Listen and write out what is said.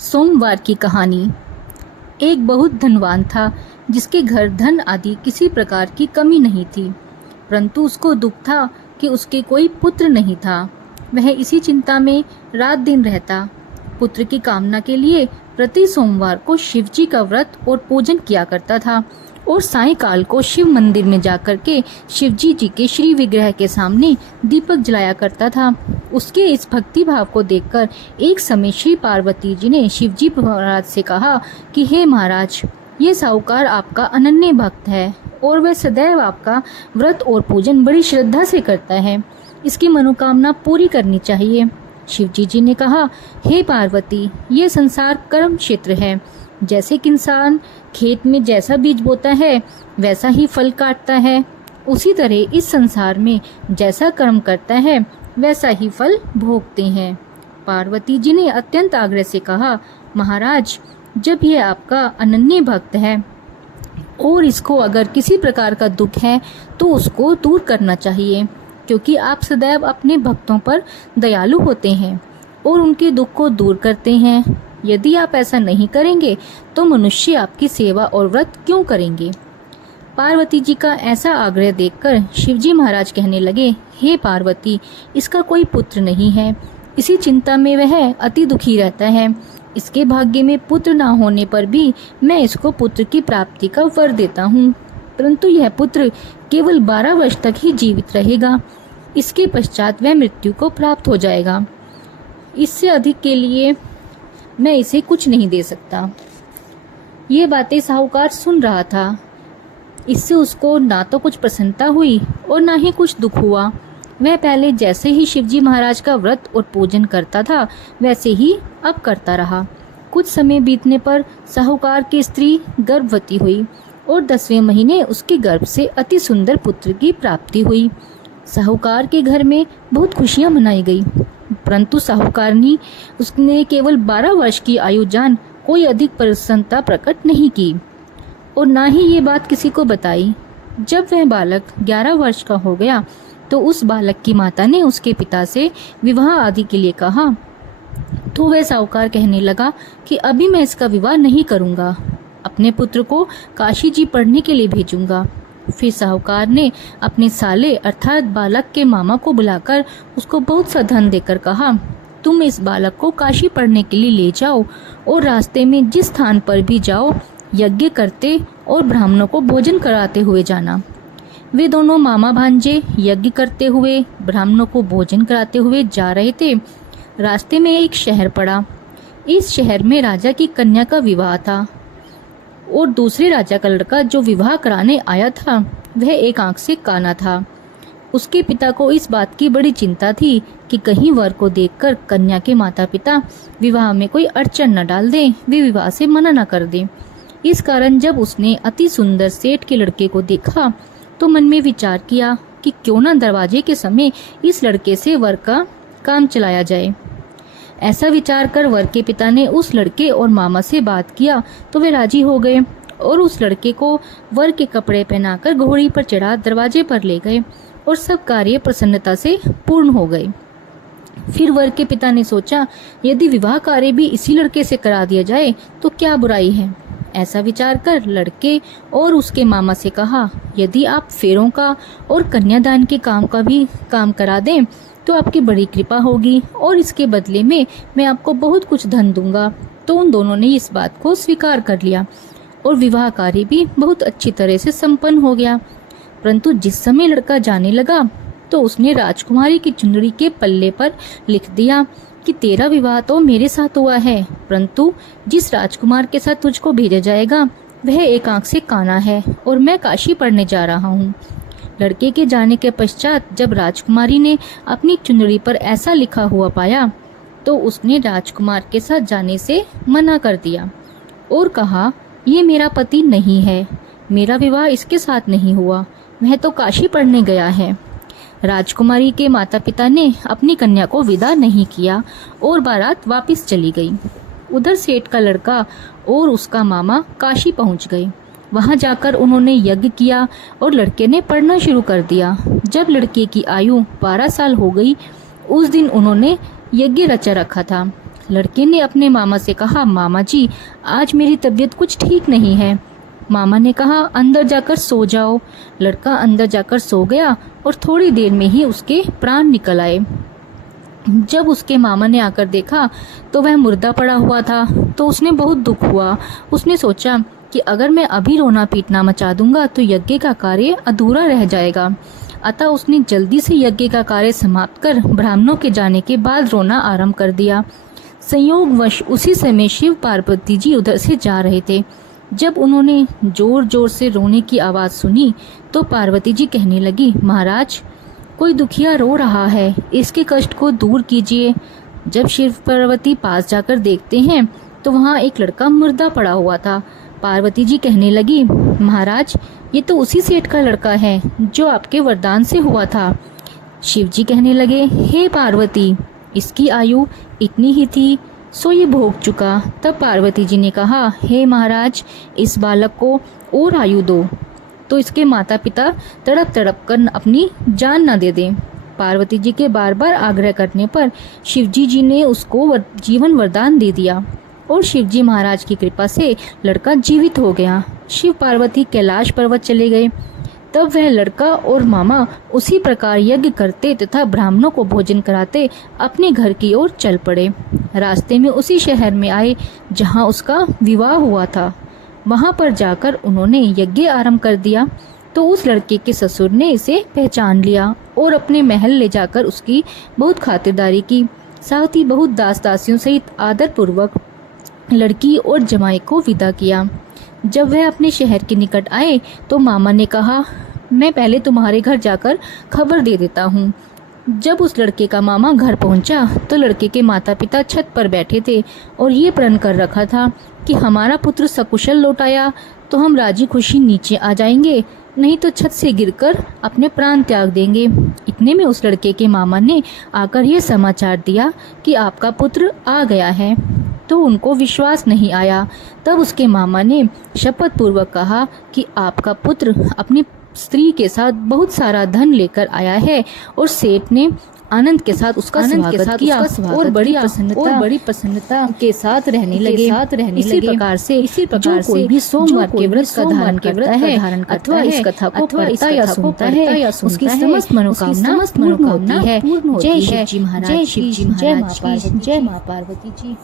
सोमवार की कहानी। एक बहुत धनवान था जिसके घर धन आदि किसी प्रकार की कमी नहीं थी, परंतु उसको दुख था कि उसके कोई पुत्र नहीं था। वह इसी चिंता में रात दिन रहता। पुत्र की कामना के लिए प्रति सोमवार को शिवजी का व्रत और पूजन किया करता था और सायंकाल को शिव मंदिर में जाकर के शिवजी जी के श्री विग्रह के सामने दीपक जलाया करता था। उसके इस भक्ति भाव को देखकर एक समय श्री पार्वती जी ने शिवजी महाराज से कहा कि हे महाराज, ये साहूकार आपका अनन्य भक्त है और वह सदैव आपका व्रत और पूजन बड़ी श्रद्धा से करता है। इसकी मनोकामना पूरी करनी चाहिए। शिवजी जी ने कहा, हे पार्वती, ये संसार कर्म क्षेत्र है। जैसे कि इंसान खेत में जैसा बीज बोता है वैसा ही फल काटता है, उसी तरह इस संसार में जैसा कर्म करता है वैसा ही फल भोगते हैं। पार्वती जी ने अत्यंत आग्रह से कहा, महाराज, जब यह आपका अनन्य भक्त है और इसको अगर किसी प्रकार का दुख है तो उसको दूर करना चाहिए, क्योंकि आप सदैव अपने भक्तों पर दयालु होते हैं और उनके दुख को दूर करते हैं। यदि आप ऐसा नहीं करेंगे तो मनुष्य आपकी सेवा और व्रत क्यों करेंगे। पार्वती जी का ऐसा आग्रह देखकर शिवजी महाराज कहने लगे, हे पार्वती, इसका कोई पुत्र नहीं है। इसी चिंता में वह अति दुखी रहता है। इसके भाग्य में पुत्र ना होने पर भी मैं इसको पुत्र की प्राप्ति का वर देता हूँ, परंतु यह पुत्र केवल 12 वर्ष तक ही जीवित रहेगा। इसके पश्चात वह मृत्यु को प्राप्त हो जाएगा। इससे अधिक के लिए मैं इसे कुछ नहीं दे सकता। ये बातें साहूकार सुन रहा था। इससे उसको ना तो कुछ प्रसन्नता हुई और ना ही कुछ दुख हुआ। वह पहले जैसे ही शिवजी महाराज का व्रत और पूजन करता था वैसे ही अब करता रहा। कुछ समय बीतने पर साहूकार की स्त्री गर्भवती हुई और 10वें महीने उसके गर्भ से अति सुंदर पुत्र की प्राप्ति हुई। साहूकार के घर में बहुत खुशियां मनाई गई, परंतु साहूकारनी उसने केवल 12 वर्ष की आयु जान कोई अधिक प्रसन्नता प्रकट नहीं की और ना ही ये बात किसी को बताई। जब वह बालक 11 वर्ष का हो गया तो उस बालक की माता ने उसके पिता से विवाह आदि के लिए कहा, तो वह साहूकार कहने लगा कि अभी मैं इसका विवाह नहीं करूंगा, अपने पुत्र को काशी जी पढ़ने के लिए भेजूंगा। फिर साहूकार ने अपने साले अर्थात बालक के मामा को बुलाकर उसको बहुत सा धन देकर कहा, तुम इस बालक को काशी पढ़ने के लिए ले जाओ और रास्ते में जिस स्थान पर भी जाओ यज्ञ करते और ब्राह्मणों को भोजन कराते हुए जाना। वे दोनों मामा भांजे यज्ञ करते हुए ब्राह्मणों को भोजन कराते हुए जा रहे थे। रास्ते में एक शहर पड़ा। इस शहर में राजा की कन्या का विवाह था और दूसरे राजा का लड़का जो विवाह कराने आया था वह एक आंख से काना था। उसके पिता को इस बात की बड़ी चिंता थी कि कहीं वर को देखकर कन्या के माता पिता विवाह में कोई अड़चन न डाल दें, वे विवाह से मना न कर दें। इस कारण जब उसने अति सुंदर सेठ के लड़के को देखा तो मन में विचार किया कि क्यों न दरवाजे के समय इस लड़के से वर का काम चलाया जाए। ऐसा विचार कर वर के पिता ने उस लड़के और मामा से बात किया तो वे राजी हो गए और उस लड़के को वर के कपड़े पहनाकर घोड़ी पर चढ़ा दरवाजे पर ले गए और सब कार्य प्रसन्नता से पूर्ण हो गए। फिर वर के पिता ने सोचा, यदि विवाह कार्य भी इसी लड़के से करा दिया जाए तो क्या बुराई है। ऐसा विचार कर लड़के और उसके मामा से कहा, यदि आप फेरों का और कन्यादान के काम का भी काम करा दें तो आपकी बड़ी कृपा होगी और इसके बदले में मैं आपको बहुत कुछ धन दूंगा। तो उन दोनों ने इस बात को स्वीकार कर लिया और विवाह कार्य भी बहुत अच्छी तरह से संपन्न हो गया। परंतु जिस समय लड़का जाने लगा तो उसने राजकुमारी की चुनरी के पल्ले पर लिख दिया कि तेरा विवाह तो मेरे साथ हुआ है, परंतु जिस राजकुमार के साथ तुझको भेजा जाएगा वह एक आंख से काना है और मैं काशी पढ़ने जा रहा हूँ। लड़के के जाने के पश्चात जब राजकुमारी ने अपनी चुनरी पर ऐसा लिखा हुआ पाया तो उसने राजकुमार के साथ जाने से मना कर दिया और कहा, ये मेरा पति नहीं है, मेरा विवाह इसके साथ नहीं हुआ, वह तो काशी पढ़ने गया है। राजकुमारी के माता पिता ने अपनी कन्या को विदा नहीं किया और बारात वापस चली गई। उधर सेठ का लड़का और उसका मामा काशी पहुंच गए। वहां जाकर उन्होंने यज्ञ किया और लड़के ने पढ़ना शुरू कर दिया। जब लड़के की आयु 12 साल हो गई उस दिन उन्होंने यज्ञ रचा रखा था। लड़के ने अपने मामा से कहा, मामा जी, आज मेरी तबीयत कुछ ठीक नहीं है। मामा ने कहा, अंदर जाकर सो जाओ। लड़का अंदर जाकर सो गया और थोड़ी देर में ही उसके प्राण निकल आए। जब उसके मामा ने आकर देखा तो वह मुर्दा पड़ा हुआ था, तो उसने बहुत दुख हुआ। उसने सोचा कि अगर मैं अभी रोना पीटना मचा दूंगा तो यज्ञ का कार्य अधूरा रह जाएगा। अतः उसने जल्दी से यज्ञ का कार्य समाप्त कर ब्राह्मणों के जाने के बाद रोना आरंभ कर दिया। संयोगवश उसी समय शिव पार्वती जी उधर से जा रहे थे। जब उन्होंने जोर जोर से रोने की आवाज़ सुनी तो पार्वती जी कहने लगी, महाराज, कोई दुखिया रो रहा है, इसके कष्ट को दूर कीजिए। जब शिव पार्वती पास जाकर देखते हैं तो वहाँ एक लड़का मुर्दा पड़ा हुआ था। पार्वती जी कहने लगी, महाराज, ये तो उसी सेठ का लड़का है जो आपके वरदान से हुआ था। शिव जी कहने लगे, हे पार्वती, इसकी आयु इतनी ही थी, सो ये भोग चुका। तब पार्वती जी ने कहा, हे महाराज, इस बालक को और आयु दो तो इसके माता पिता तड़प तड़प कर अपनी जान न दे दें। पार्वती जी के बार बार आग्रह करने पर शिवजी जी ने उसको जीवन वरदान दे दिया और शिवजी महाराज की कृपा से लड़का जीवित हो गया। शिव पार्वती कैलाश पर्वत चले गए। तब वह लड़का और मामा उसी प्रकार यज्ञ करते तथा ब्राह्मणों को भोजन कराते अपने घर की ओर चल पड़े। रास्ते में उसी शहर में आए जहां उसका विवाह हुआ था। वहां पर जाकर उन्होंने यज्ञ आरंभ कर दिया तो उस लड़के के ससुर ने इसे पहचान लिया और अपने महल ले जाकर उसकी बहुत खातिरदारी की। साथ ही बहुत दास दासियों सहित आदर पूर्वक लड़की और जमाई को विदा किया। जब वह अपने शहर के निकट आए तो मामा ने कहा, मैं पहले तुम्हारे घर जाकर खबर दे देता हूँ। जब उस लड़के का मामा घर पहुंचा तो लड़के के माता पिता छत पर बैठे थे और ये प्रण कर रखा था कि हमारा पुत्र सकुशल लौट आया तो हम राजी खुशी नीचे आ जाएंगे, नहीं तो छत से गिरकर अपने प्राण त्याग देंगे। इतने में उस लड़के के मामा ने आकर यह समाचार दिया कि आपका पुत्र आ गया है, तो उनको विश्वास नहीं आया। तब उसके मामा ने शपथ पूर्वक कहा कि आपका पुत्र अपनी स्त्री के साथ बहुत सारा धन लेकर आया है और सेठ ने आनंद के साथ उसका स्वागत किया और बड़ी प्रसन्नता के साथ रहने लगे। इसी प्रकार से जो कोई भी सोमवार के व्रत का धारण करता है अथवा इस कथा को पढ़ता या सुनता है उसकी समस्त मनोकामना पूर्ण होती है। जय शिव जी महाराज, जय शिव जी महाराज, जय मां पार्वती जी।